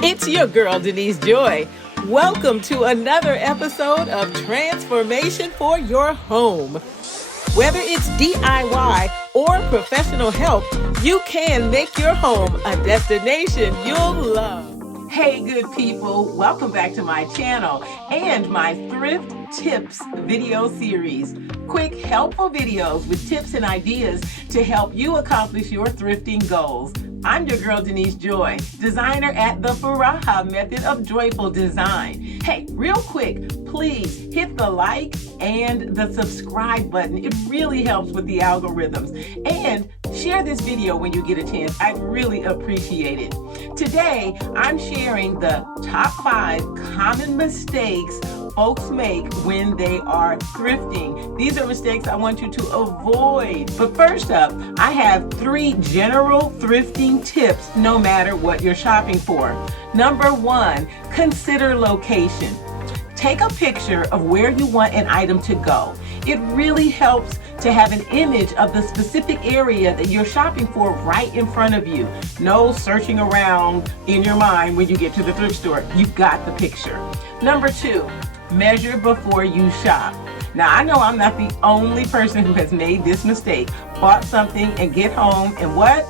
It's your girl, Denise Joy. Welcome to another episode of Transformation for Your Home. Whether it's DIY or professional help, you can make your home a destination you'll love. Hey, good people, welcome back to my channel and my Thrift Tips video series. Quick, helpful videos with tips and ideas to help you accomplish your thrifting goals. I'm your girl, Denise Joy, designer at the Faraha Method of Joyful Design. Hey, real quick, please hit the like and the subscribe button. It really helps with the algorithms. And share this video when you get a chance. I'd really appreciate it. Today, I'm sharing the top 5 common mistakes folks make when they are thrifting. These are mistakes I want you to avoid. But first up, I have 3 general thrifting tips no matter what you're shopping for. Number 1, consider location. Take a picture of where you want an item to go. It really helps to have an image of the specific area that you're shopping for right in front of you. No searching around in your mind when you get to the thrift store. You've got the picture. Number 2, measure before you shop. Now, I know I'm not the only person who has made this mistake. Bought something and get home and what?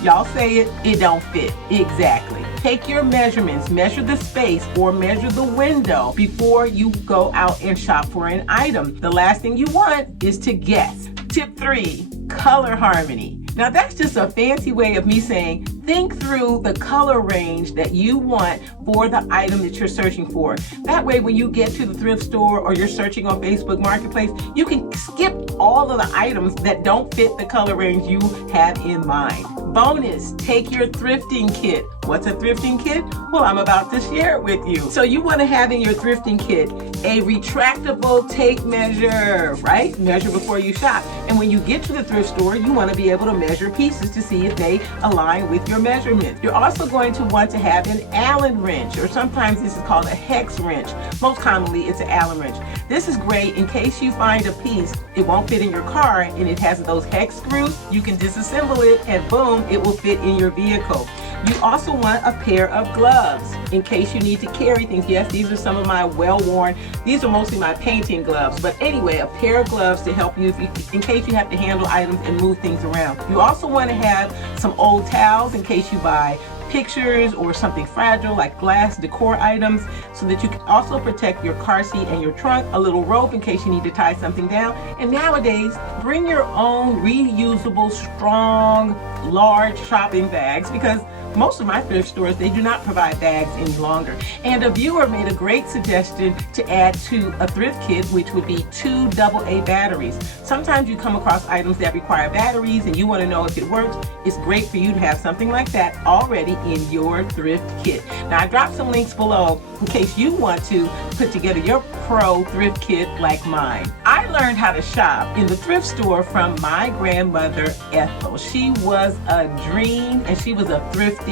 Y'all say it don't fit. Exactly. Take your measurements, measure the space or measure the window before you go out and shop for an item. The last thing you want is to guess. Tip 3, color harmony. Now that's just a fancy way of me saying think through the color range that you want for the item that you're searching for. That way when you get to the thrift store or you're searching on Facebook Marketplace, you can skip all of the items that don't fit the color range you have in mind. Bonus, take your thrifting kit. What's a thrifting kit? Well, I'm about to share it with you. So you want to have in your thrifting kit a retractable tape measure, right? Measure before you shop. And when you get to the thrift store, you want to be able to measure pieces to see if they align with your measurements. You're also going to want to have an Allen wrench, or sometimes this is called a hex wrench. Most commonly, it's an Allen wrench. This is great in case you find a piece, it won't fit in your car and it has those hex screws. You can disassemble it and boom, it will fit in your vehicle. You also want a pair of gloves in case you need to carry things. Yes, these are some of my well-worn. These are mostly my painting gloves. But anyway, a pair of gloves to help you in case you have to handle items and move things around. You also want to have some old towels in case you buy pictures or something fragile like glass decor items so that you can also protect your car seat and your trunk, a little rope in case you need to tie something down. And nowadays, bring your own reusable, strong, large shopping bags because most of my thrift stores, they do not provide bags any longer. And a viewer made a great suggestion to add to a thrift kit, which would be 2 AA batteries. Sometimes you come across items that require batteries and you want to know if it works. It's great for you to have something like that already in your thrift kit. Now, I dropped some links below in case you want to put together your pro thrift kit like mine. I learned how to shop in the thrift store from my grandmother, Ethel. She was a dream and she was a thrifting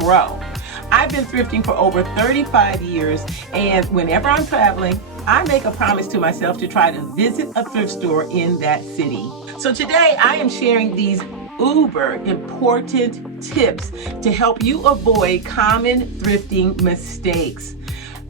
pro. I've been thrifting for over 35 years and whenever I'm traveling, I make a promise to myself to try to visit a thrift store in that city. So today I am sharing these uber important tips to help you avoid common thrifting mistakes.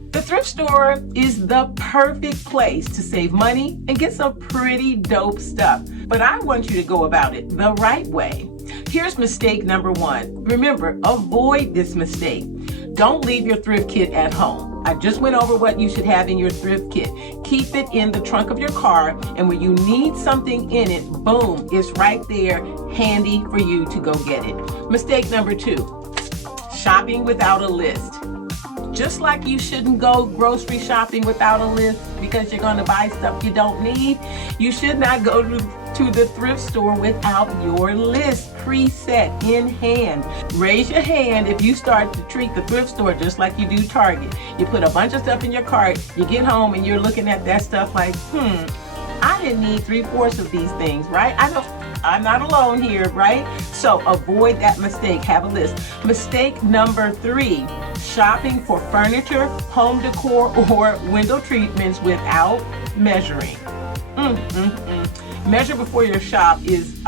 The thrift store is the perfect place to save money and get some pretty dope stuff. But I want you to go about it the right way. Here's mistake number 1. Remember, avoid this mistake. Don't leave your thrift kit at home. I just went over what you should have in your thrift kit. Keep it in the trunk of your car, and when you need something in it, boom, it's right there, handy for you to go get it. Mistake number 2, shopping without a list. Just like you shouldn't go grocery shopping without a list because you're going to buy stuff you don't need, you should not go to the thrift store without your list preset in hand. Raise your hand if you start to treat the thrift store just like you do Target. You put a bunch of stuff in your cart, you get home and you're looking at that stuff like, I didn't need 3/4 of these things, right? I know I'm not alone here, right? So avoid that mistake. Have a list. Mistake number 3, shopping for furniture, home decor, or window treatments without measuring. Measure before your shop is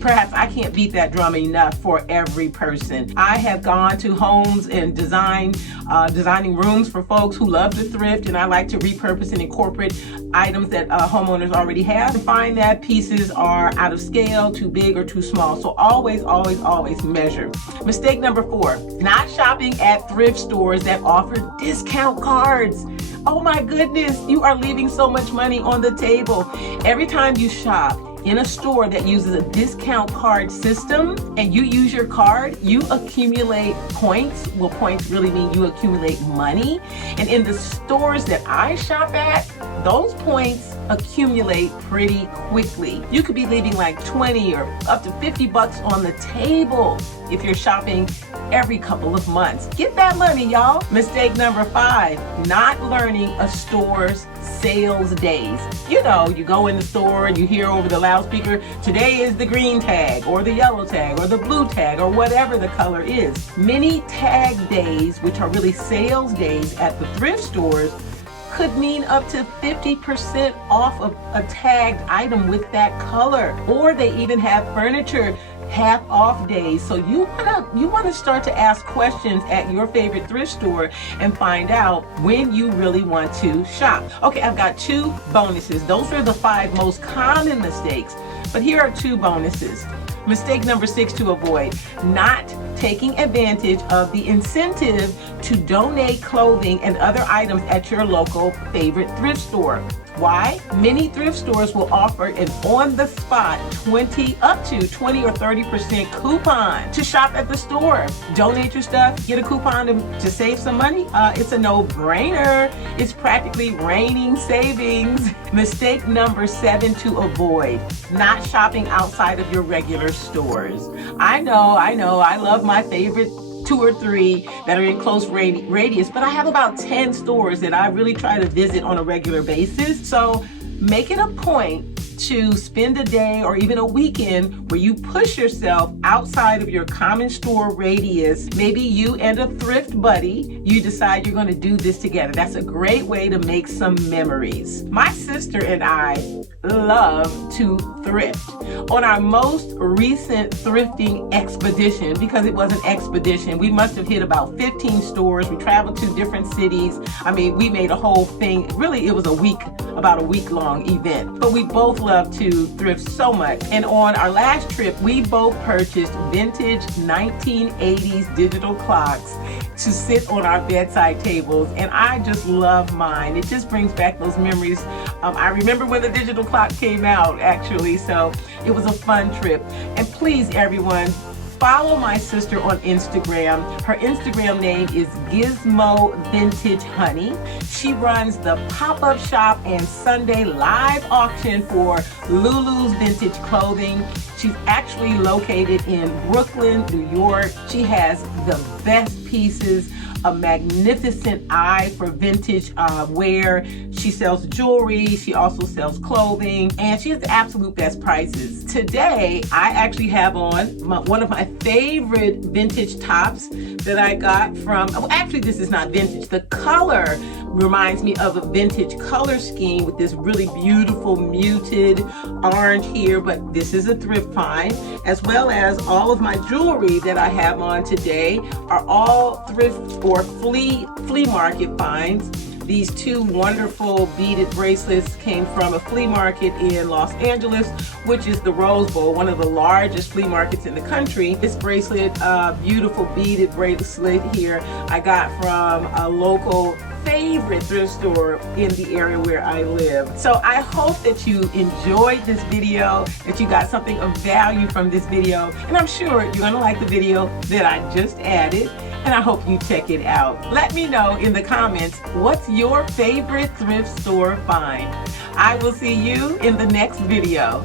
perhaps I can't beat that drum enough for every person. I have gone to homes and designing rooms for folks who love to thrift, and I like to repurpose and incorporate items that homeowners already have and find that pieces are out of scale, too big or too small. So always measure. Mistake number 4, not shopping at thrift stores that offer discount cards. Oh my goodness, you are leaving so much money on the table. Every time you shop in a store that uses a discount card system and you use your card, you accumulate points. Well, points really mean you accumulate money. And in the stores that I shop at, those points accumulate pretty quickly. You could be leaving like 20 or up to $50 on the table if you're shopping every couple of months. Get that money, y'all. Mistake number 5, not learning a store's sales days. You know, you go in the store and you hear over the loudspeaker, today is the green tag or the yellow tag or the blue tag or whatever the color is. Many tag days, which are really sales days at the thrift stores, could mean up to 50% off of a tagged item with that color. Or they even have furniture half off days. So you want to start to ask questions at your favorite thrift store and find out when you really want to shop. Okay, I've got 2 bonuses. Those are the 5 most common mistakes, but here are 2 bonuses. Mistake number 6 to avoid, not taking advantage of the incentive to donate clothing and other items at your local favorite thrift store. Why? Many thrift stores will offer an on-the-spot up to 20 or 30% coupon to shop at the store. Donate your stuff, get a coupon to save some money. It's a no-brainer. It's practically raining savings. Mistake number 7 to avoid, not shopping outside of your regular stores. I know, I love my favorite 2 or 3 that are in close radius, but I have about 10 stores that I really try to visit on a regular basis. So make it a point to spend a day or even a weekend where you push yourself outside of your common store radius. Maybe you and a thrift buddy, you decide you're going to do this together. That's a great way to make some memories. My sister and I love to thrift. On our most recent thrifting expedition, because it was an expedition, we must have hit about 15 stores. We traveled to different cities. I mean, we made a whole thing. Really, it was about a week-long event. But we both love to thrift so much. And on our last trip, we both purchased vintage 1980s digital clocks to sit on our bedside tables, and I just love mine. It just brings back those memories. I remember when the digital clock came out, actually, so it was a fun trip. And please, everyone, follow my sister on Instagram. Her Instagram name is Gizmo Vintage Honey. She runs the pop-up shop and Sunday live auction for Lulu's Vintage Clothing. She's actually located in Brooklyn, New York. She has the best pieces, a magnificent eye for vintage wear. She sells jewelry, she also sells clothing, and she has the absolute best prices. Today, I actually have on one of my favorite vintage tops that I got from, actually this is not vintage. The color reminds me of a vintage color scheme with this really beautiful muted orange here, but this is a thrift find, as well as all of my jewelry that I have on today are all thrift or flea market finds. These 2 wonderful beaded bracelets came from a flea market in Los Angeles, which is the Rose Bowl, one of the largest flea markets in the country. This bracelet, beautiful beaded bracelet here, I got from a local favorite thrift store in the area where I live. So I hope that you enjoyed this video, that you got something of value from this video, and I'm sure you're gonna like the video that I just added, and I hope you check it out. Let me know in the comments, what's your favorite thrift store find? I will see you in the next video.